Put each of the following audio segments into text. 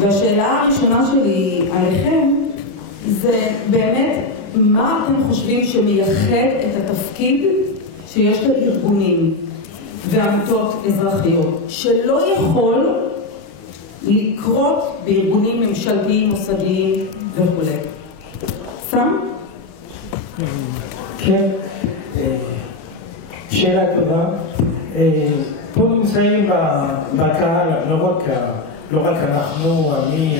והשאלה הראשונה שלי עליכם זה באמת מה אתם חושבים שמייחד את התפקיד שיש לארגונים ועמותות אזרחיות שלא יכול לקרות בארגונים ממשלתיים, מוסדיים וכו'. סם? כן, שאלה טובה. פה נמצאים בקהל לא רק אנחנו, אני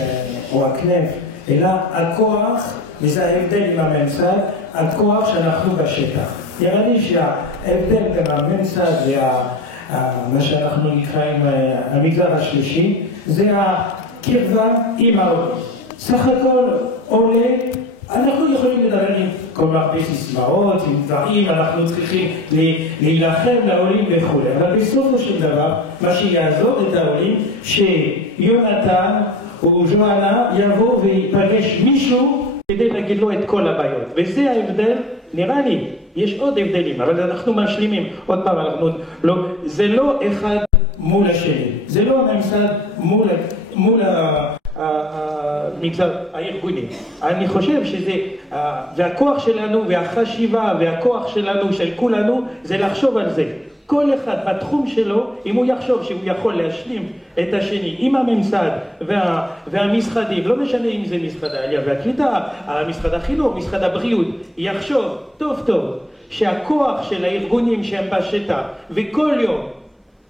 או הכנף, אלא הכוח, וזה ההבדל עם הממסד, הכוח שאנחנו בשטח. נראה לי שההבדל בין הממסד ומה שאנחנו נקראים המגזר השלישי, זה הקרבה עם העולים. סך הכל עולה, אנחנו יכולים לדבר עם כל הרבה סיסמאות, עם דברים, אנחנו צריכים להילחם לעולים וכו'. אבל בסופו של דבר, מה שיעזור את העולים, שיונתן או ז'ואנה יבוא ויפגש מישהו כדי להגיד לו את כל הבעיות. וזה ההבדל, נראה לי, יש עוד הבדלים, אבל אנחנו משלימים. עוד פעם, זה לא אחד מול השני, זה לא הממסד מול המגזר הארגוני. אני חושב שזה, והכוח שלנו והחשיבה והכוח שלנו, של כולנו, זה לחשוב על זה. כל אחד בתחום שלו, אם הוא יחשוב שהוא יכול להשלים את השני עם הממסד והמשרדים, לא משנה אם זה משרד העלייה והקליטה, משרד החינוך, משרד הבריאות, יחשוב טוב טוב שהכוח של הארגונים שהם בשטח וכל יום,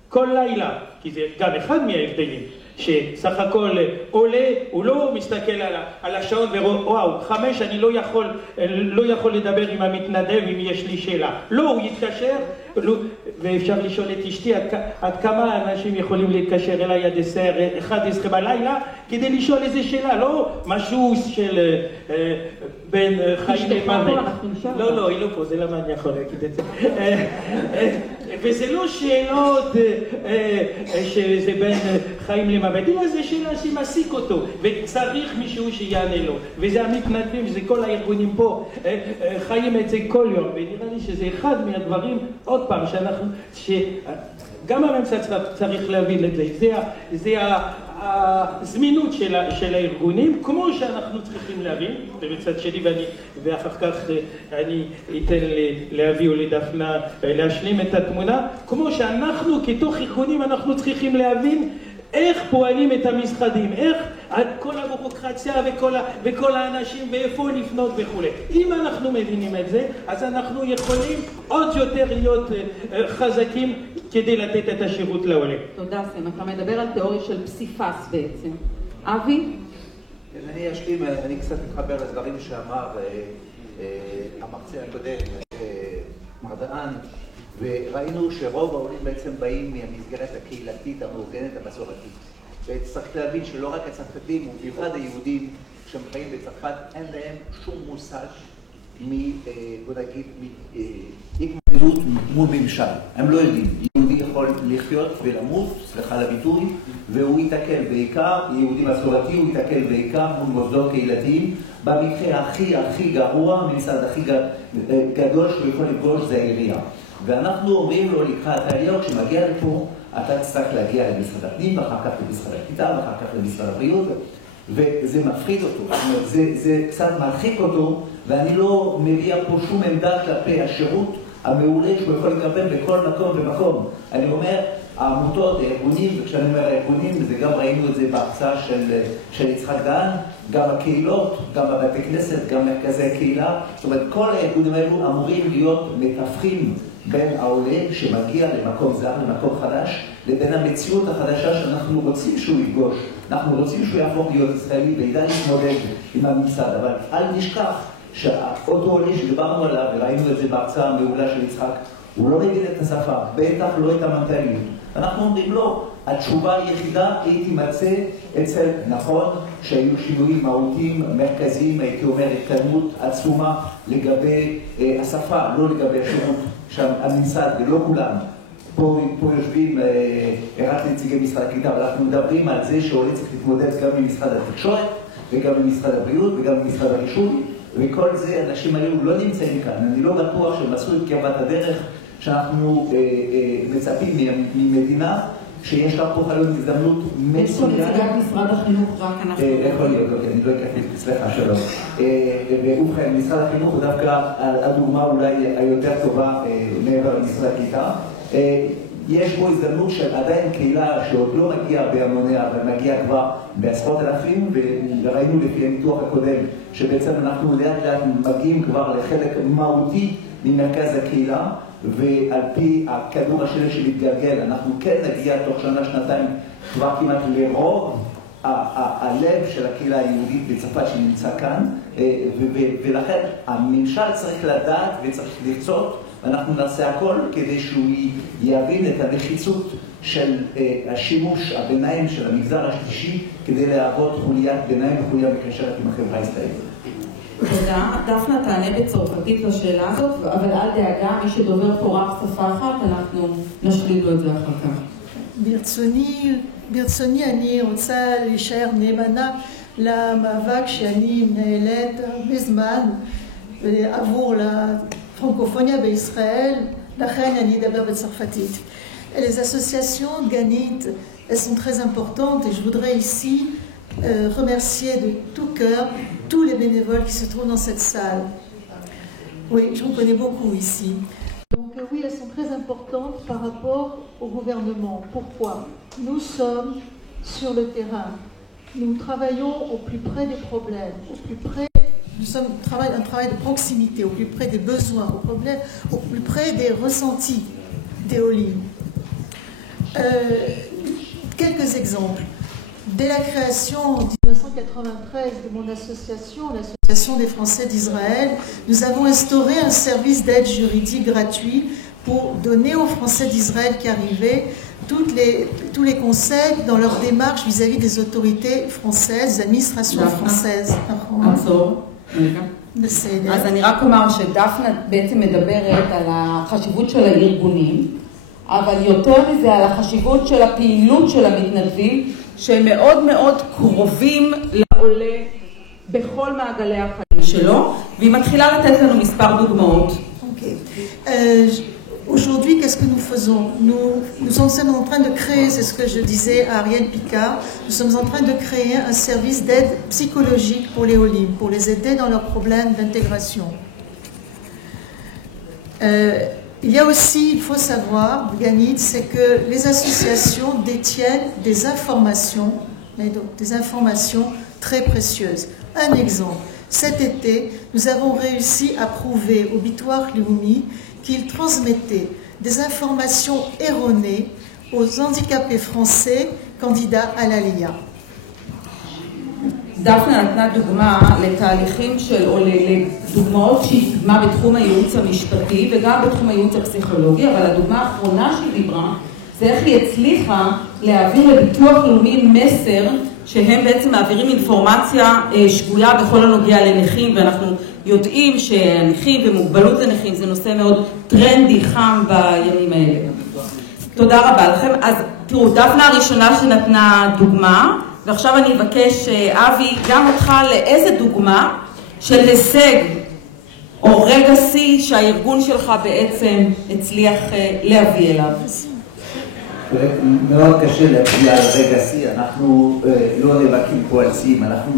כל לילה, כי זה גם אחד מההבדלים, שסך הכל עולה, הוא לא מסתכל על השעון וואו, 5 אני לא יכול לדבר עם המתנדב אם יש לי שאלה. לא, הוא יתקשר, ואפשר לשאול את אשתי עד כמה אנשים יכולים להתקשר אליי עד 11 בלילה כדי לשאול איזה שאלה, לא משהו של בין חיים למוות. לא, היא לא פה, זה למה אני יכול להגיד את זה. וזה לא שאלות שזה בין חיים למוות, אלא זה שאלה שמעסיק אותו וצריך מישהו שיענה לו, וזה המתנדבים, זה כל הארגונים פה חיים את זה כל יום, ונראה לי שזה אחד מהדברים, עוד פעם, שגם הממסד צריך להבין את זה, זה הזמינות של הארגונים, כמו שאנחנו צריכים להבין, ובצד שלי ואחר כך אני אתן להביא ולדפנה להשלים את התמונה, כמו שאנחנו כתוך ארגונים אנחנו צריכים להבין איך פועלים את המשרדים, איך כל הביורוקרטיה וכל האנשים ואיפה לפנות וכו'. אם אנחנו מבינים את זה, אז אנחנו יכולים עוד יותר להיות חזקים כדי לתת את השירות לעולה. תודה סם, אתה מדבר על תיאוריה של פסיפס בעצם. אבי? אני אשלים, אני קצת מתחבר לדברים שאמר המרצה הקודם, מרדאן, וראינו שרוב העולים בעצם באים מהמסגרת הקהילתית המאורגנת המסורתית. וצריך להבין שלא רק הצרפתים, ובמיוחד היהודים שהם חיים בצרפת, אין להם שום מושג בוא נגיד, התמודדות מול ממשל. הם לא יודעים. יהודי יכול לחיות ולמות, סליחה לביטוי, והוא ייתקל בעיקר, יהודי מסורתי הוא ייתקל בעיקר מול מוסדות קהילתיים. במקרה הכי גרוע, הממסד הכי גדול שהוא יכול לפגוש זה העירייה. ואנחנו אומרים לו לקראת העלייה, כשמגיע לפה, אתה תצטרך להגיע למשרד הפנים, ואחר כך למשרד הקליטה, ואחר כך למשרד הבריאות, וזה מפחיד אותו, זה קצת מרחיק אותו, ואני לא מביע פה שום עמדה כלפי השירות המעולה שהוא יכול לקבל בכל מקום ומקום. אני אומר, העמותות, הארגונים, וכשאני אומר הארגונים, זה גם ראינו את זה בהרצאה של יצחק דהן, גם הקהילות, גם בבתי כנסת, גם מרכזי הקהילה, זאת אומרת, כל הארגונים האלו אמורים להיות מתווכים בין העולה שמגיע למקום זר, למקום חדש, לבין המציאות החדשה שאנחנו רוצים שהוא יפגוש. אנחנו רוצים שהוא יהפוך להיות ישראלי וידע להתמודד עם הממסד, אבל אל נשכח שאותו עולה שדיברנו עליו, וראינו את זה בהרצאה המעולה של יצחק, הוא לא מבין את השפה, בטח לא את המנטליות. אנחנו אומרים לא, התשובה היחידה היא תימצא אצל, נכון, שהיו שינויים מהותיים, מרכזיים, הייתי אומר, התקדמות עצומה לגבי השפה, לא לגבי השירות שהממסד, ולא כולם. פה יושבים רק נציגי משרד הקליטה, אבל אנחנו מדברים על זה שעולה צריך להתמודד גם ממשרד התקשורת, וגם ממשרד הבריאות, וגם ממשרד הרישוי, וכל זה, האנשים האלו לא נמצאים כאן. אני לא בטוח שהם עשו את קרבת הדרך שאנחנו מצפים ממדינה שיש לך פה חלון הזדמנות מצוין. יש פה נציגת משרד החינוך, רק אנחנו... יכול להיות, אני לא אקח את סליחה שלום. ובכן, משרד החינוך הוא דווקא הדוגמה אולי היותר טובה מעבר למשרד הקליטה. יש פה הזדמנות של עדיין קהילה שעוד לא מגיעה בהמוניה, אבל מגיעה כבר בעשרות אלפים, וראינו לפי הניתוח הקודם שבעצם אנחנו לאט לאט מגיעים כבר לחלק מהותי ממרכז הקהילה, ועל פי הכדור השני שמתגלגל, אנחנו כן נגיע תוך שנה, שנתיים, כבר כמעט לרוב הלב של הקהילה היהודית בצרפת שנמצא כאן, ולכן הממשל צריך לדעת וצריך לרצות, אנחנו נעשה הכל כדי שהוא יבין את הנחיצות של השימוש הביניים של המגזר השלישי, כדי להוות חוליית ביניים וחוליה מקשרת עם החברה הישראלית. תודה. דפנה תענה בצרפתית לשאלה הזאת, אבל אל דאגה, מי שדובר פה רק שפה אחת, אנחנו נשלים לו את זה אחר כך. ברצוני אני רוצה להישאר נאמנה למאבק שאני מנהלת בזמן עבור לפרנקופוניה בישראל, לכן אני אדבר בצרפתית. Les associations Ganit, elles sont très importantes et je voudrais ici remercier de tout cœur tous les bénévoles qui se trouvent dans cette salle. Oui, j'en connais beaucoup ici. Donc oui, elles sont très importantes par rapport au gouvernement. Pourquoi? Nous sommes sur le terrain. Nous travaillons au plus près des problèmes, au plus près. Nous sommes un travail de proximité, au plus près des besoins, au plus près des ressentis des Olim. Quelques exemples. Dès la création en 1993 de mon association, l'Association des Français d'Israël, nous avons instauré un service d'aide juridique gratuit pour donner aux Français d'Israël qui arrivaient tous les conseils dans leur démarche vis-à-vis des autorités françaises, des administrations françaises. בסדר. אז אני רק אומר שדפנה בעצם מדברת על החשיבות של הארגונים, אבל יותר מזה על החשיבות של הפעילות של המתנדבים, שהם מאוד מאוד קרובים לעולה בכל מעגלי החיים שלו, והיא מתחילה לתת לנו מספר דוגמאות. Aujourd'hui, qu'est-ce que nous faisons? Nous sommes en train de créer, c'est ce que je disais à Ariel Picard, nous sommes en train de créer un service d'aide psychologique pour les Olim, pour les aider dans leurs problèmes d'intégration. Il y a aussi, il faut savoir, Ganit, c'est que les associations détiennent des informations, mais donc des informations très précieuses. Un exemple, cet été, nous avons réussi à prouver au Bitoire Leumi qu'il transmettait des informations erronées aux handicapés français candidats à l'Aliyah. דפנה נתנה דוגמה לתהליכים או לדוגמאות שהיא דוגמה בתחום הייעוץ המשפטי וגם בתחום הייעוץ הפסיכולוגי, אבל הדוגמה האחרונה שהיא דיברה זה איך היא הצליחה להעביר לביטוח לאומי מסר שהם בעצם מעבירים אינפורמציה שגויה בכל הנוגע לנכים, ואנחנו יודעים שנכים ומוגבלות לנכים זה נושא מאוד טרנדי, חם בימים האלה. תודה רבה לכם. אז תראו, דפנה הראשונה שנתנה דוגמה, ועכשיו אני אבקש, אבי, גם אותך לאיזה דוגמה של הישג או רגע שיא שהארגון שלך בעצם הצליח להביא אליו. מאוד קשה להצביע על רגע שיא, אנחנו לא נאבקים פה על שיאים, אנחנו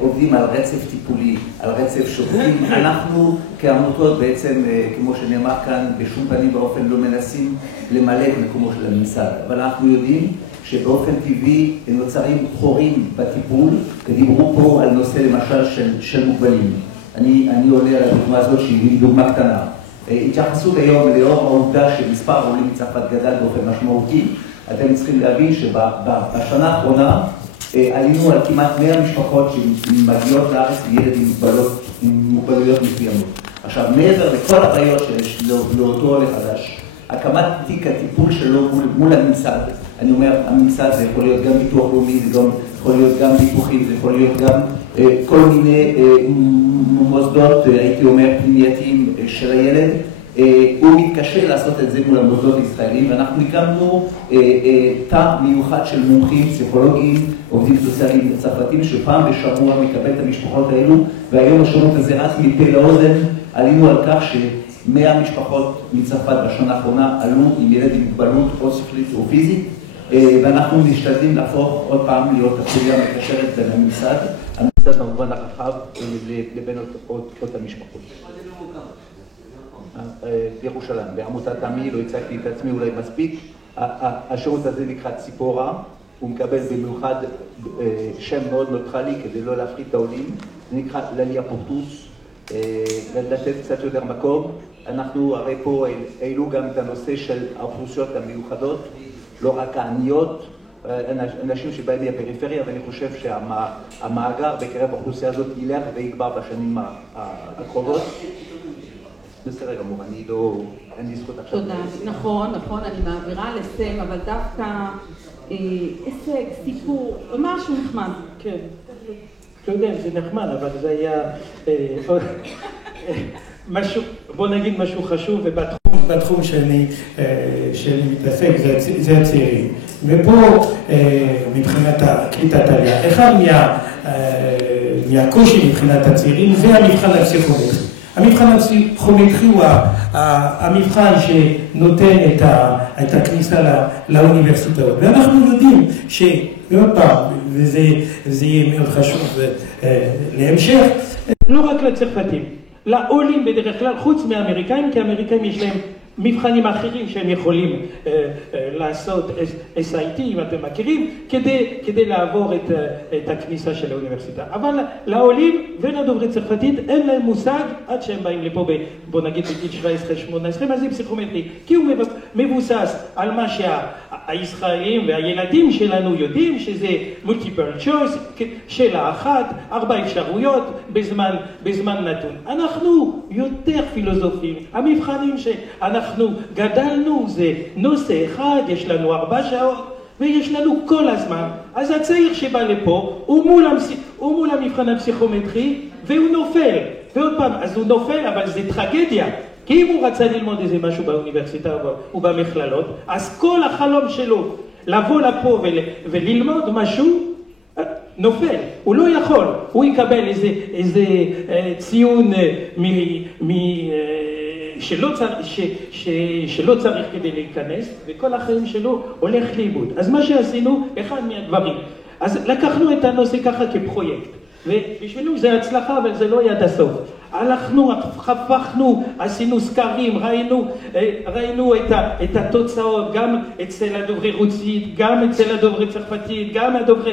עובדים על רצף טיפולי, על רצף שופטים. אנחנו כעמותות בעצם, כמו שנאמר כאן, בשום פנים באופן לא מנסים למלא את מקומו של הממסד, אבל אנחנו יודעים שבאופן טבעי נוצרים חורים בטיפול, ודיברו פה על נושא למשל של מוגבלים. אני עולה על הדוגמה הזאת שהיא דוגמה קטנה. התייחסות היום לאור העובדה שמספר העולים מצרפת גדל באופן משמעותי, אתם צריכים להבין שבשנה האחרונה עלינו על כמעט 100 משפחות שמגיעות לארץ לילד עם מוגבלויות מסוימות. עכשיו, מעבר לכל הבעיות שיש לאותו עולה חדש, הקמת תיק הטיפול שלו מול הממסד, אני אומר, הממסד זה יכול להיות גם ביטוח לאומי, זה יכול להיות גם ביטוחים, זה יכול להיות גם כל מיני מוסדות, הייתי אומר, פנימייתיים של הילד. הוא מתקשה לעשות את זה מול המוסדות הישראלים, ואנחנו הקמנו תא מיוחד של מומחים, פסיכולוגים, עובדים סוציאליים צרפתים, שפעם בשבוע מקבל את המשפחות האלו, והיום השירות הזה רץ מפה לאוזן. עלינו על כך ש100 משפחות מצרפת בשנה האחרונה עלו עם ילד עם מוגבלות או שכלית או פיזית, ואנחנו משתדלים להפוך עוד פעם להיות החוליה המקשרת בין הממסד במובן הרחב לבין אותות המשפחות. בירושלים, בעמותת עמי, לא הצגתי את עצמי אולי מספיק, השירות הזה נקרא ציפורה, הוא מקבל במיוחד שם מאוד נוטרלי כדי לא להפחית את העולים, זה נקרא לליה פורטוס, לתת קצת יותר מקום. אנחנו הרי פה העלו גם את הנושא של האוכלוסיות המיוחדות, לא רק העניות, אנשים שבאים מהפריפריה, ואני חושב שהמאגר בקרב האוכלוסייה הזאת ילך ויגבר בשנים הקרובות. בסדר גמור, אין לי זכות עכשיו. תודה, נכון, אני מעבירה לסם, אבל דווקא הישג, סיפור, משהו נחמד. כן, לא יודע אם זה נחמד, אבל זה היה משהו, בוא נגיד משהו חשוב, ובתחום שאני מתעסק זה הצעירים. ופה מבחינת קליטת עלייה, אחד מהקושי מבחינת הצעירים זה המבחן הפסיכומטרי. המבחן הפסיכומטרי הוא המבחן שנותן את הכניסה לאוניברסיטאות. ואנחנו יודעים שעוד פעם, וזה יהיה מאוד חשוב להמשך, לא רק לצרפתים, לעולים בדרך כלל, חוץ מהאמריקאים, כי האמריקאים יש להם מבחנים אחרים שהם יכולים לעשות SIT, אם אתם מכירים, כדי לעבור את הכניסה של האוניברסיטה. אבל לעולים ולדוברי צרפתית אין להם מושג עד שהם באים לפה, בוא נגיד בגיל 17-18, מה זה פסיכומטרי? כי הוא מבוסס על מה שהישראלים והילדים שלנו יודעים, שזה multiple choice, שאלה אחת, 4 אפשרויות בזמן נתון. אנחנו יותר פילוסופים, המבחנים שאנחנו גדלנו זה נושא אחד, יש לנו 4 שעות ויש לנו כל הזמן. אז הצעיר שבא לפה הוא מול המבחן הפסיכומטרי והוא נופל, ועוד פעם, אז הוא נופל, אבל זה טרגדיה, כי אם הוא רצה ללמוד איזה משהו באוניברסיטה או במכללות, אז כל החלום שלו לבוא לפה וללמוד משהו נופל, הוא לא יכול, הוא יקבל איזה ציון שלא צריך כדי להיכנס, וכל החיים שלו הולך לאיבוד. אז מה שעשינו, אחד מהדברים, אז לקחנו את הנושא ככה כפרויקט, ובשבילנו זה הצלחה, אבל זה לא היה עד הסוף. הלכנו, הפכנו, עשינו סקרים, ראינו את התוצאות, גם אצל הדוברי רוסית, גם אצל הדוברי צרפתית, גם הדוברי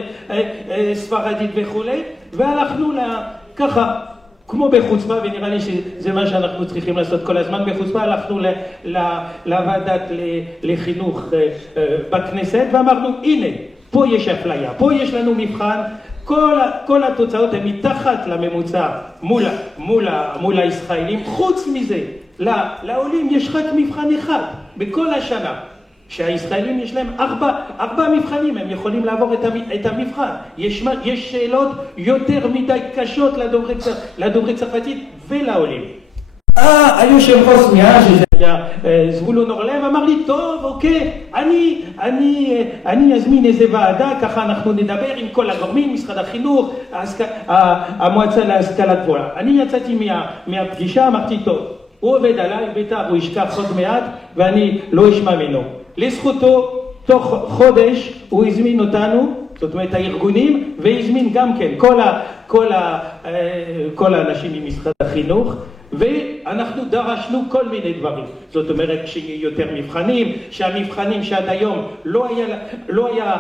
ספרדית וכו', והלכנו ככה, כמו בחוצפה, ונראה לי שזה מה שאנחנו צריכים לעשות כל הזמן בחוצפה, הלכנו לוועדת לחינוך בכנסת, ואמרנו, הנה, פה יש אפליה, פה יש לנו מבחן, כל התוצאות הן מתחת לממוצע מול הישראלים. חוץ מזה, לעולים יש רק מבחן אחד בכל השנה, שהישראלים יש להם 4 מבחנים, הם יכולים לעבור את המבחן. יש שאלות יותר מדי קשות לדוברי צרפתית ולעולים. היושב ראש שזה היה זבולון אורלב, אמר לי, טוב, אוקיי, אני אזמין איזה ועדה, ככה אנחנו נדבר עם כל הגורמים, משרד החינוך, המועצה להשכלה גבוהה. אני יצאתי מהפגישה, אמרתי, טוב, הוא עובד עליי, בטח הוא ישכח עוד מעט, ואני לא אשמע ממנו. לזכותו, תוך חודש הוא הזמין אותנו, זאת אומרת הארגונים, והזמין גם כן כל האנשים ממשרד החינוך, ואנחנו דרשנו כל מיני דברים. זאת אומרת שיהיה יותר מבחנים, שהמבחנים שעד היום לא היה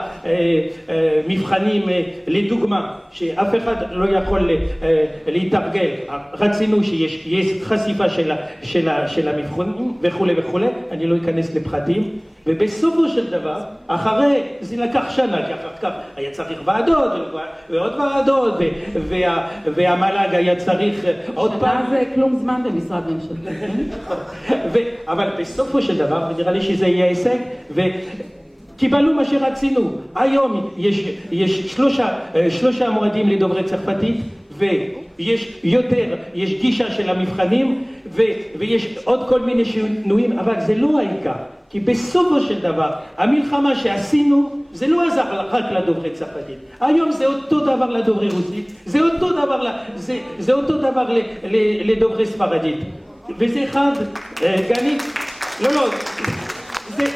מבחנים לדוגמה, שאף אחד לא יכול להתארגל. רצינו שיש חשיפה של המבחנים וכו' וכו', אני לא אכנס לפרטים. ובסופו של דבר, אחרי, זה לקח שנה, כי אחר כך היה צריך ועדות ועוד ועדות, והמל"ג היה צריך עוד פעם. שנה זה כלום זמן במשרד ממשלתי. אבל בסופו של דבר, ונראה לי שזה יהיה הישג, וקיבלנו מה שרצינו. היום יש 3 מועדים לדוברי צרפתית, ויש גישה של המבחנים, ויש עוד כל מיני שינויים, אבל זה לא העיקר. כי בסופו של דבר, המלחמה שעשינו, זה לא עזר רק לדוברי צרפתית. היום זה אותו דבר לדוברי רוסית, זה אותו דבר לדוברי ספרדית. וזה אחד, גנית, לא,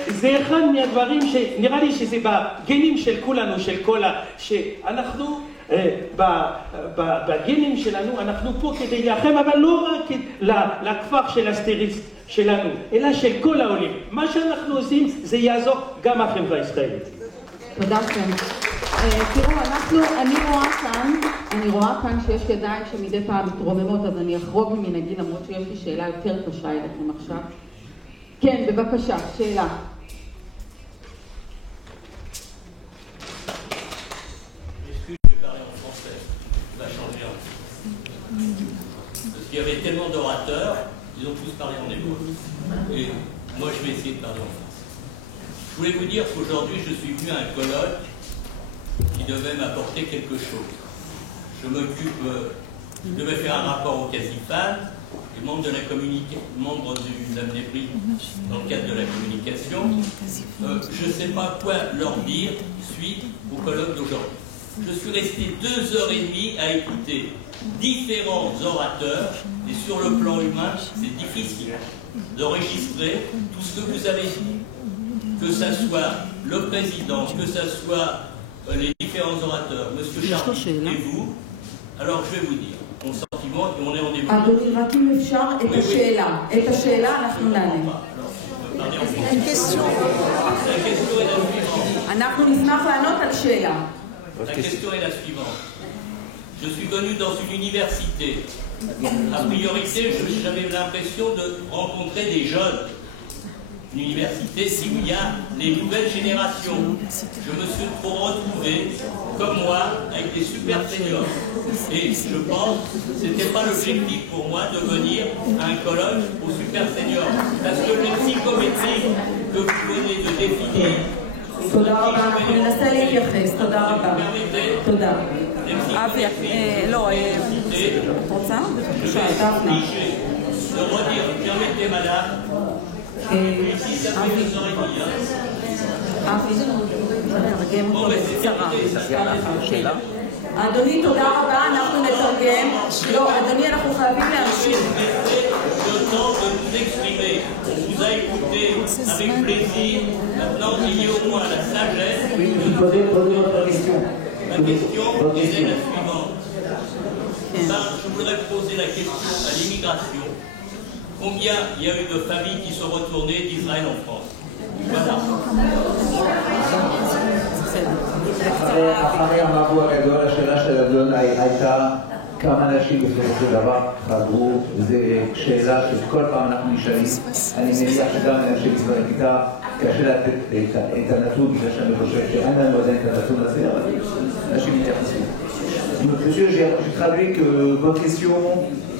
זה אחד מהדברים שנראה לי שזה בגנים של כולנו, של כל שאנחנו בגנים שלנו, אנחנו פה כדי להילחם, אבל לא רק לכפר של הסטריסט שלנו, אלא של כל העולים. מה שאנחנו עושים זה יעזור גם החברה הישראלית. תודה לכם. תראו, אני רואה כאן שיש ידיים שמדי פעם מתרוממות, אז אני אחרוג ממנהגי למרות שיש לי שאלה יותר קשה אליכם עכשיו. כן, בבקשה, שאלה. Parce qu'il y avait tellement d'orateurs, ils ont tous parlé en hébreu. Et moi, je vais essayer de parler en français. Je voulais vous dire qu'aujourd'hui, je suis venu à un colloque qui devait m'apporter quelque chose. Je devais faire un rapport au CASIFAN, et membre de la membre du Lamnébri dans le cadre de la communication. Je ne sais pas quoi leur dire suite au colloque d'aujourd'hui. Je suis resté 2h30 à écouter différents orateurs, et sur le plan humain, c'est difficile d'enregistrer tout ce que vous avez dit. Que ce soit le président, que ce soit les différents orateurs, M. Chardy et vous, alors je vais vous dire, mon sentiment, et on est en débat. אדוני, רק אם אפשר את השאלה אנחנו נענה. Une question. La question est la suivante. אנחנו נשמח לענות על שאלה. La question est la suivante. Je suis venu dans une université. A priorité, j'avais l'impression de rencontrer des jeunes. Une université, c'est où il y a les nouvelles générations. Je me suis trop retrouvé, comme moi, avec des super seniors. Et je pense que ce n'était pas l'objectif pour moi de venir à un colloque aux super seniors. Parce que les psychométriques que vous venez de définir, תודה רבה, אנחנו ננסה להתייחס, תודה רבה. תודה. אבי, לא, את רוצה? בבקשה, דפנה. נתרגם אותו בקצרה. אדוני, תודה רבה, אנחנו נתרגם. לא, אדוני, אנחנו חייבים להמשיך. vous a écouté avec plaisir. Maintenant, il y a au moins la sagesse. Oui, vous posez votre question. La question est la suivante. Je voudrais poser la question à l'immigration. Combien il y a eu de familles qui sont retournées d'Israël en France? Voilà. אחרי המבוא הגדול, השאלה של אדון הייתה כמה אנשים בסופו של דבר חזרו, וזו שאלה שכל פעם אנחנו נשאלים. אני מניח שגם לאנשי ישראל איתה קשה לתת את הנתון, בגלל שאני חושב שאין לנו עדיין את הנתון הזה, אבל אנשים מתייחסים. Monsieur, j'ai traduit que votre question,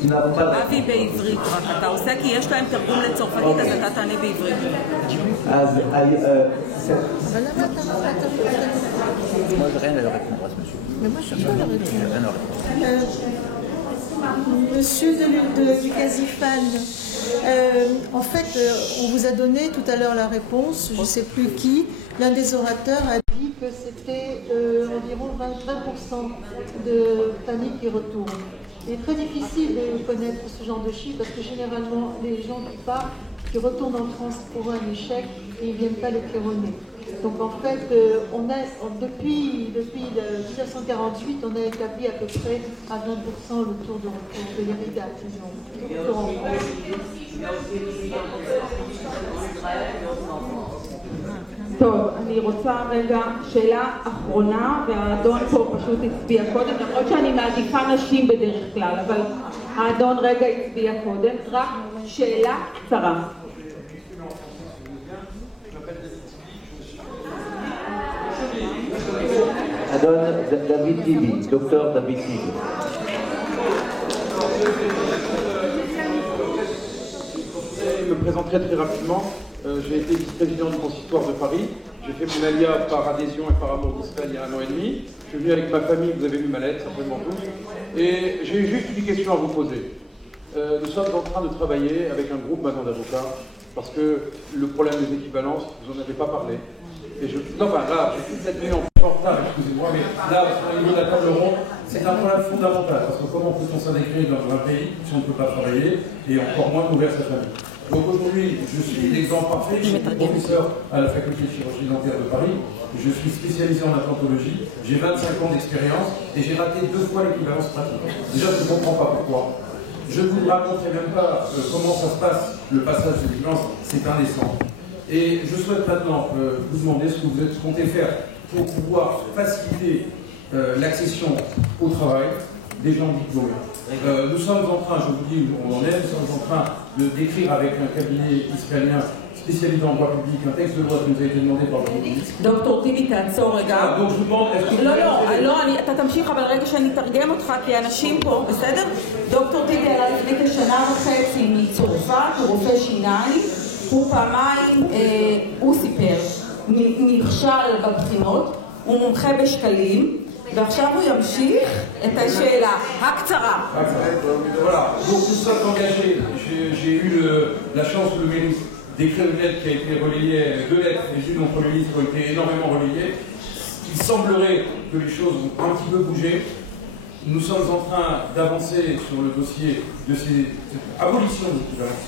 nous n'avons pas... אבי בעברית, רק אתה עושה כי יש להם תרגום לצרפתית, אז אתה תענה בעברית. אז... אבל למה אתה Moi, je n'ai rien à répondre à ce monsieur. Mais moi, je ne peux pas répondre. Rien à répondre. Monsieur du CASIFAN, en fait, on vous a donné tout à l'heure la réponse, je ne sais plus qui, l'un des orateurs a dit que c'était environ 20% de familles qui retournent. Il est très difficile de connaître ce genre de chiffres parce que généralement, les gens qui partent, qui retournent en France pour un échec, et ils ne viennent pas le claironner. Donc en fait, depuis 1948, on a établi à peu près à 20% le taux de retour de l'Irrigat, disons. טוב, אני רוצה רגע שאלה אחרונה, והאדון פה פשוט הצביע קודם, למרות שאני מעדיפה נשים בדרך כלל, אבל האדון רגע הצביע קודם, רק שאלה קצרה. אדון דוד טיבי, דוקטור דוד טיבי. Je me présente très rapidement. J'ai été vice-président du consistoire de Paris. J'ai fait mon alia par adhésion et par amour d'Israël il y a 1 an et demi. Je suis venu avec ma famille, vous avez lu ma lettre, certainement tous. Et j'ai juste une question à vous poser. Nous sommes en train de travailler avec un groupe maintenant d'avocats parce que le problème des équivalences, vous n'en avez pas parlé. Et non, enfin là, j'ai toute cette nuit en retard, excusez-moi, mais là, au niveau de la table ronde, c'est un problème fondamental parce que comment peut-on s'intégrer dans un pays si on ne peut pas travailler et encore moins ouvrir sa famille? Donc aujourd'hui, je suis l'exemple parfait, je suis professeur à la faculté de chirurgie dentaire de Paris, je suis spécialisé en implantologie, j'ai 25 ans d'expérience et j'ai raté 2 fois l'équivalence pratique. Déjà, je ne comprends pas pourquoi. Je ne vous raconterai même pas comment ça se passe, le passage de l'équivalence, c'est indécent. Et je souhaite maintenant vous demander ce que vous comptez faire pour pouvoir faciliter l'accession au travail des gens diplômés. Nous sommes en train, je vous dis où on en est, nous sommes en train d'écrire avec un cabinet israélien spécialisé en droit public un texte de loi qui nous a été demandé par le ministre. דוקטור טיבי, תעצור רגע. Donc je vous demande, est-ce que... לא, אתה תמשיך, אבל רגע שאני אתרגם אותך, כי אנשים פה, בסדר? דוקטור טיבי עלה לפני כשנה וחצי מצרפת, הוא רופא שיניים, הוא פעמיים, הוא סיפר, נכשל בבחינות, הוא מומחה בשקלים, ועכשיו הוא ימשיך את השאלה הקצרה. Voilà, donc nous sommes engagés, j'ai eu la chance ou le mérite d'écrire une lettre qui a été relayée, 2 lettres, les unes contre le ministre ont été énormément relayées. Il semblerait que les choses ont un petit peu bougé. Nous sommes en train d'avancer sur le dossier de ces abolitions d'équivalence,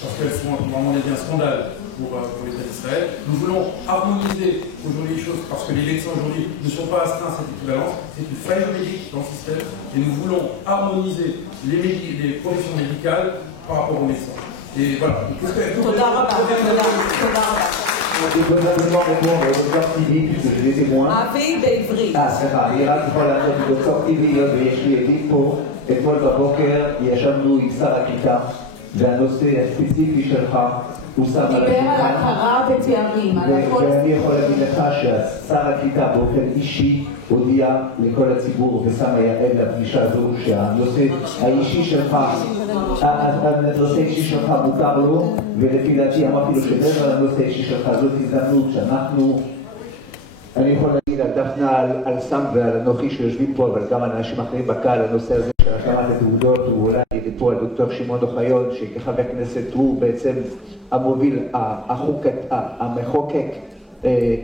parce qu'elles sont, à mon avis, un scandale pour l'État d'Israël. Nous voulons harmoniser aujourd'hui les choses, parce que les médecins aujourd'hui ne sont pas astreints à cette équivalence. C'est une faille juridique dans le système, et nous voulons harmoniser les professions médicales par rapport aux médecins. Et voilà. תודה רבה, תודה רבה. אני יכול לבוא לדוקטור טיבי, puisque je l'ai témoin. אבי בעברית. סליחה, אני רק יכול לענות לדוקטור טיבי, ויש לי עדים פה. אתמול בבוקר ישבנו עם שר הקליטה, והנושא הספציפי שלך הוא שם על דיבר על הכרה בתארים, על הכל... ואני יכול להגיד לך ששר הקליטה באופן אישי הודיע לכל הציבור ושם יעל לפגישה הזו שהנושא האישי שלך, הנושא האישי שלך מותר לו, ולפי דעתי אמרתי לו שמעבר לנושא האישי שלך זאת הזדמנות שאנחנו, אני יכול להגיד על דפנה, על סם ועל אנוכי שיושבים פה, אבל גם אנשים אחרים בקהל, הנושא הזה של השלמת התעודות, הוא אולי יגיד פה על דוקטור שמעון אוחיון, שכחבר כנסת הוא בעצם המוביל, המחוקק,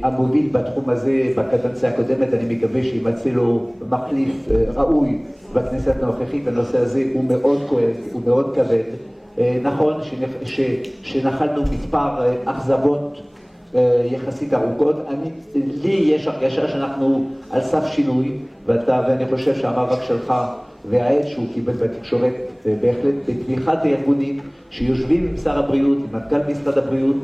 המוביל בתחום הזה בקדנציה הקודמת. אני מקווה שימצא לו מחליף ראוי בכנסת הנוכחית. הנושא הזה הוא מאוד כואב, הוא מאוד כבד. נכון שנחלנו מספר אכזבות יחסית ארוכות. לי יש הרגשה שאנחנו על סף שינוי, ואני חושב שהמאבק שלך והעת שהוא קיבל בתקשורת בהחלט בתמיכת הארגונים שיושבים עם שר הבריאות, עם מנכ"ל משרד הבריאות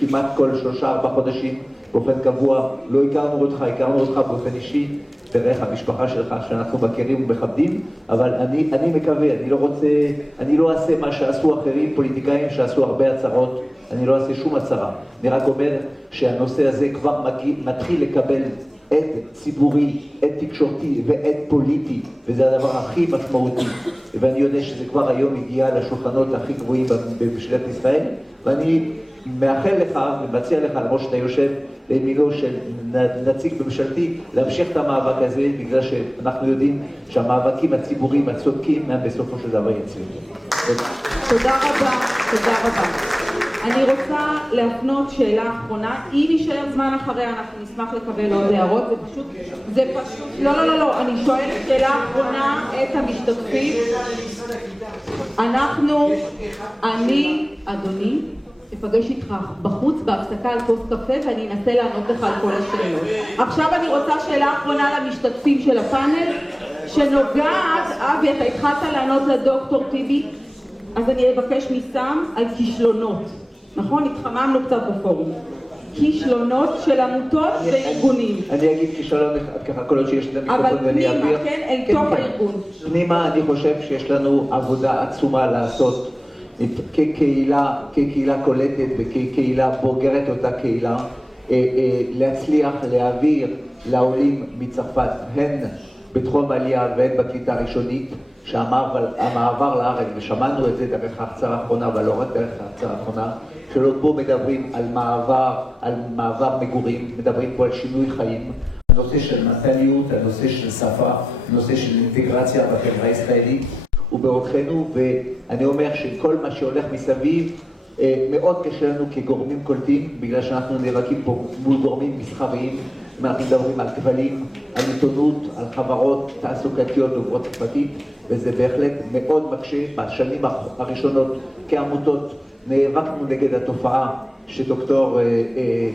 כמעט כל 3-4 חודשים באופן קבוע. לא הכרנו אותך באופן אישי דרך המשפחה שלך שאנחנו מכירים ומכבדים, אבל אני מקווה, אני לא אעשה מה שעשו אחרים, פוליטיקאים שעשו הרבה הצהרות, אני לא אעשה שום הצהרה. אני רק אומר שהנושא הזה כבר מתחיל לקבל עד ציבורי, עד תקשורתי ועד פוליטי, וזה הדבר הכי משמעותי, ואני יודע שזה כבר היום הגיע לשולחנות הכי גבוהים בממשלת ישראל, ואני מאחל לך ומציע לך, למרות שאתה יושב לימינו של נציג ממשלתי, להמשיך את המאבק הזה, בגלל שאנחנו יודעים שהמאבקים הציבוריים הצודקים הם בסופו של דבר יצליחו. תודה רבה, תודה רבה. אני רוצה להפנות שאלה אחרונה, אם יישאר זמן אחריה אנחנו נשמח לקבל עוד הערות, זה פשוט, לא, אני שואלת שאלה אחרונה את המשתתפים. אני, אדוני, אפגש איתך בחוץ בהפסקה על כוס קפה ואני אנסה לענות לך על כל השאלות. עכשיו אני רוצה שאלה אחרונה למשתתפים של הפאנל, שנוגעת, אבי, אתה התחלת לענות לדוקטור טיבי, אז אני אבקש מסם על כישלונות. נכון? התחממנו קצת בפורום. כישלונות של עמותות וארגונים. אני אגיד כישלון אחד, ככה כל עוד שיש לנו מיקרופון ואני אעביר. אבל פנימה, כן, אל תוך הארגון. פנימה אני חושב שיש לנו עבודה עצומה לעשות כקהילה קולטת וכקהילה בוגרת אותה קהילה, להצליח להעביר לעולים מצרפת, הן בתחום העלייה והן בקליטה הראשונית, שהמעבר לארץ, ושמענו את זה דרך ההרצאה האחרונה, אבל לא רק דרך ההרצאה האחרונה, שלא פה מדברים על מעבר מגורים, מדברים פה על שינוי חיים, הנושא של מנטליות, הנושא של שפה, הנושא של אינטגרציה בחברה הישראלית, הוא באורחנו, ואני אומר שכל מה שהולך מסביב, מאוד קשה לנו כגורמים קולטים, בגלל שאנחנו נאבקים פה מול גורמים מסחריים, אנחנו מדברים על כבלים, על עיתונות, על חברות תעסוקתיות דוברות צרפתית, וזה בהחלט מאוד מקשה בשנים הראשונות כעמותות נאבקנו נגד התופעה שדוקטור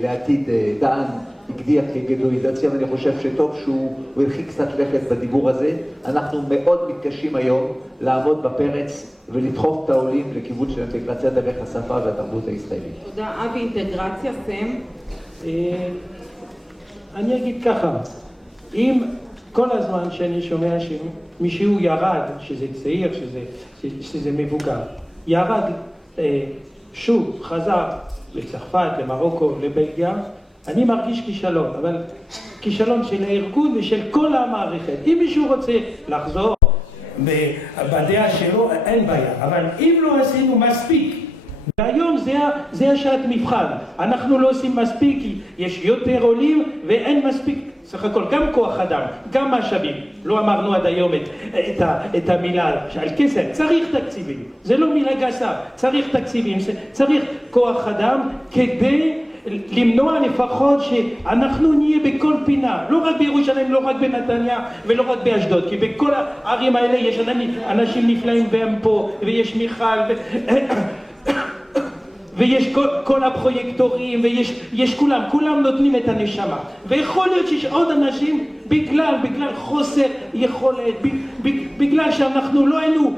לעתיד דהן הגדיר כגטואיזציה, ואני חושב שטוב שהוא הרחיק קצת לכת בדיבור הזה. אנחנו מאוד מתקשים היום לעמוד בפרץ ולדחוף את העולים לכיוון של אינטגרציה דרך השפה והתרבות הישראלית. תודה. אבי, אינטגרציה, סם? אני אגיד ככה, אם כל הזמן שאני שומע שמישהו ירד, שזה צעיר, שזה מבוגר, ירד שוב, חזר לצרפת, למרוקו, לבלגיה, אני מרגיש כישלון, אבל כישלון של הארגון ושל כל המערכת. אם מישהו רוצה לחזור בדעה שלו, אין בעיה, אבל אם לא עשינו מספיק, והיום זה השעת מבחן, אנחנו לא עושים מספיק כי יש יותר עולים ואין מספיק, סך הכל גם כוח אדם, גם משאבים. לא אמרנו עד היום את המילה על כסף, צריך תקציבים, זה לא מילה גסה, צריך תקציבים, צריך כוח אדם כדי למנוע לפחות שאנחנו נהיה בכל פינה, לא רק בירושלים, לא רק בנתניה ולא רק באשדוד, כי בכל הערים האלה יש אנשים נפלאים והם פה, ויש מיכל ויש כל הפרויקטורים, ויש כולם נותנים את הנשמה. ויכול להיות שיש עוד אנשים בגלל חוסר יכולת, בגלל שאנחנו לא היינו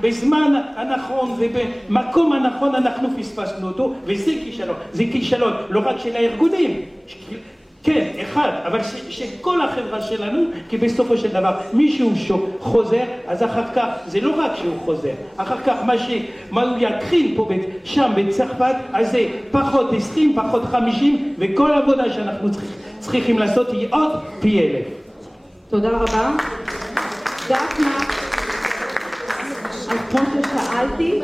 בזמן הנכון ובמקום הנכון, אנחנו פספסנו אותו, וזה כישלון. זה כישלון לא רק של הארגונים, כן, אחד, אבל שכל החברה שלנו, כי בסופו של דבר מישהו חוזר, אז אחר כך זה לא רק שהוא חוזר, אחר כך מה הוא יקרין פה שם בצרפת, אז זה פחות 20, פחות 50, וכל עבודה שאנחנו צריכים לעשות היא עוד פי 1,000. תודה רבה. דפנה, אז כמו ששאלתי,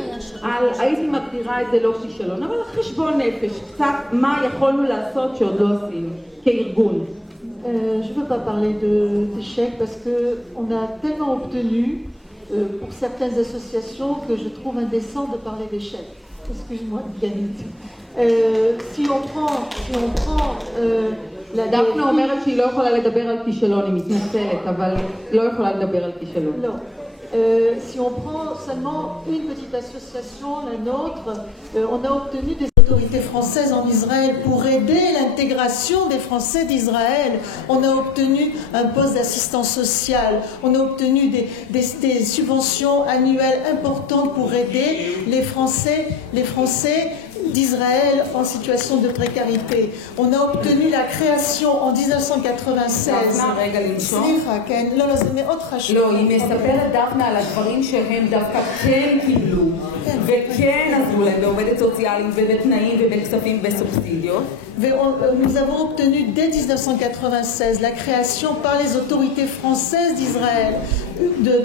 הייתי מגדירה את זה לא כישלון, אבל חשבון נפש, קצת מה יכולנו לעשות שעוד לא עשינו, כארגון. Je ne veux pas parler d'échec parce qu'on a tellement obtenu pour certaines associations que je trouve indécent de parler d'échec. Excuse-moi, Yannick. Si on prend la דפנה אומרת שהיא לא יכולה לדבר על כישלון, היא מתנצלת, אבל לא יכולה לדבר על כישלון. לא. Si on prend seulement une petite association, la nôtre, on a obtenu des autorités françaises en Israël pour aider l'intégration des Français d'Israël. On a obtenu un poste d'assistant social, on a obtenu des subventions annuelles importantes pour aider les Français d'Israël en situation de précarité. On a obtenu la création en 1996. סליחה, כן, לא, זה מאוד חשוב. לא, היא מספרת דפנה על הדברים שהם דווקא כן קיבלו, וכן עזרו להם בעובדת סוציאלית ובתנאים ובכספים וסובסידיות. Nous avons obtenu dès 1996 la création par les autorités françaises d'Israël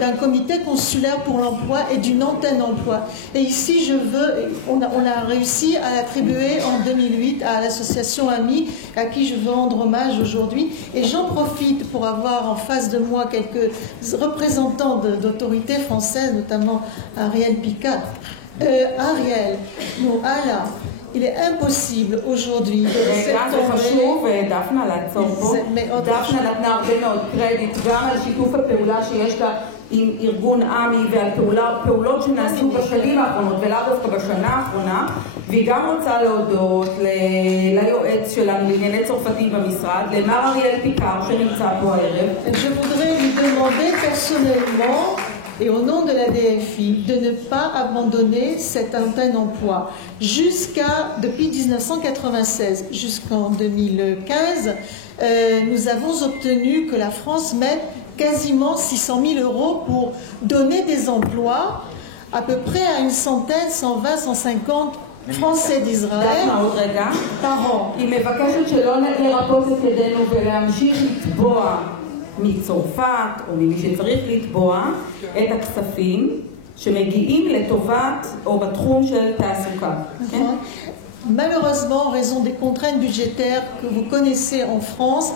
d'un comité consulaire pour l'emploi et d'une antenne emploi. Et ici, on a réussi à l'attribuer en 2008 à l'association AMI, à qui je veux rendre hommage aujourd'hui. Et j'en profite pour avoir en face de moi quelques représentants d'autorités françaises, notamment Ariel Picard. Ariel, nous, Alain, il est impossible aujourd'hui de laisser tomber. דפנה לעצור פה. דפנה נתנה הרבה מאוד קרדיט גם על שיתוף הפעולה שיש לה עם ארגון עמי ועל פעולות שנעשו בשנים האחרונות ולאו דווקא בשנה האחרונה, והיא גם רוצה להודות ליועץ שלנו לענייני צרפתים במשרד, למר אריאל פיקר שנמצא פה הערב. Je voudrais lui demander personnellement et au nom de la DFI, de ne pas abandonner cette antenne emploi. Depuis 1996 jusqu'en 2015, nous avons obtenu que la France mette quasiment 600 000 € pour donner des emplois à peu près à une centaine, 120, 150 Français d'Israël par an. היא מבקשת שלא לרפות את ידינו ולהמשיך לתבוע מצרפת או ממי שצריך לתבוע את הכספים שמגיעים לטובת או בתחום של תעסוקה. Malheureusement, en raison des contraintes budgétaires que vous connaissez en France,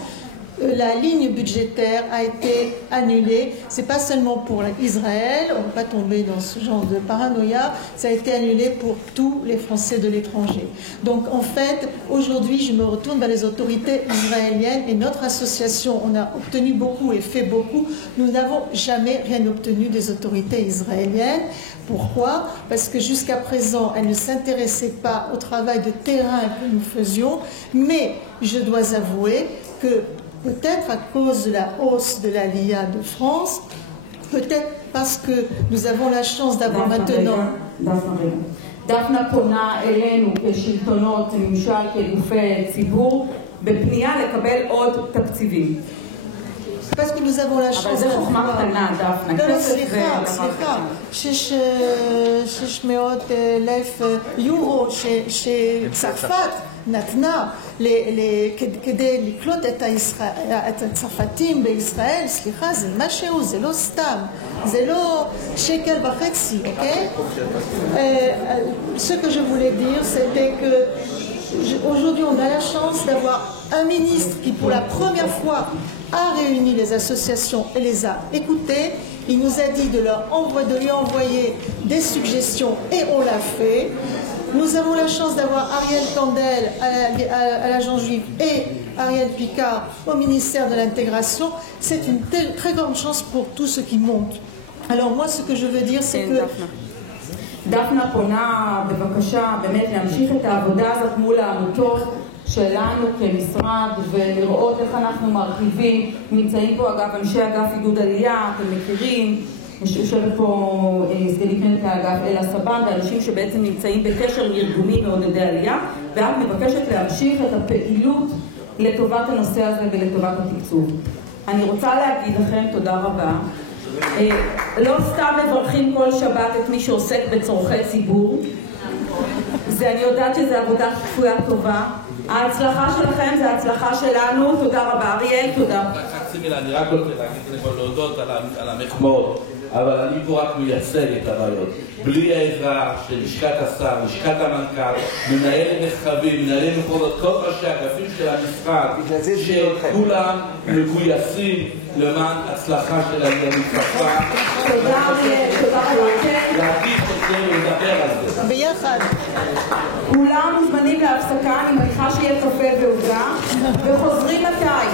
la ligne budgétaire a été annulée. C'est pas seulement pour Israël, on ne va pas tomber dans ce genre de paranoïa, ça a été annulé pour tous les Français de l'étranger. Donc en fait, aujourd'hui, je me retourne vers les autorités israéliennes et notre association, on a obtenu beaucoup et fait beaucoup. Nous n'avons jamais rien obtenu des autorités israéliennes. Pourquoi? Parce que jusqu'à présent, elles ne s'intéressaient pas au travail de terrain que nous faisions, mais je dois avouer que peut-être à cause de la hausse de l'Aliyah de France, peut-être parce que nous avons la chance d'avoir maintenant... דפנה פונה אלינו כשלטונות, ממשל, כגופי ציבור, בפנייה לקבל עוד תקציבים. Parce que nous avons la chance אבל זה חוכמה קטנה, דפנה. סליחה, 600,000 יורו שצרפת נתנה כדי לקלוט את הצרפתים בישראל, סליחה, זה משהו, זה לא סתם, זה לא שקל וחצי, אוקיי? Ce que je voulais dire, c'était que aujourd'hui, on a la chance d'avoir un ministre qui, pour la première fois, a réuni les associations et les a écoutées. Il nous a dit de lui envoyer des suggestions et on l'a fait. Nous avons la chance d'avoir Ariel Kandel à l'agence juive et Ariel Picard au ministère de l'intégration. C'est une très grande chance pour tout ce qui monte. Alors moi, ce que je veux dire, c'est que... דפנה פונה בבקשה באמת להמשיך את העבודה הזאת מול העמותות שלנו כמשרד ולראות איך אנחנו מרחיבים. נמצאים פה אגב אנשי אגף עידוד עלייה, אתם מכירים, יושבת פה סגנית מנהלת האגף אלה סבן, ואנשים שבעצם נמצאים בקשר עם ארגונים מעודדי עלייה, ואת מבקשת להמשיך את הפעילות לטובת הנושא הזה ולטובת התקצוב. אני רוצה להגיד לכם תודה רבה. לא סתם מברכים כל שבת את מי שעוסק בצורכי ציבור. אני יודעת שזו עבודה כפויה טובה. ההצלחה שלכם זה ההצלחה שלנו. תודה רבה. אריאל, תודה. חצי מילה, אני רק רוצה להודות על המחמאות, אבל אני פה רק מייצג את הבעיות. בלי העזרה של לשכת השר, לשכת המנכ"ל, מנהלי מרחבים, מנהלי מחוזות, כל ראשי האגפים של המשרד, שכולם מגויסים למען הצלחה של המתקפה. תודה אריאל, תודה רבה. להגיד את זה ולדבר על זה. ביחד. כולם מוזמנים להפסקה, אני מניחה שיהיה קפה ועוגה, וחוזרים מתי?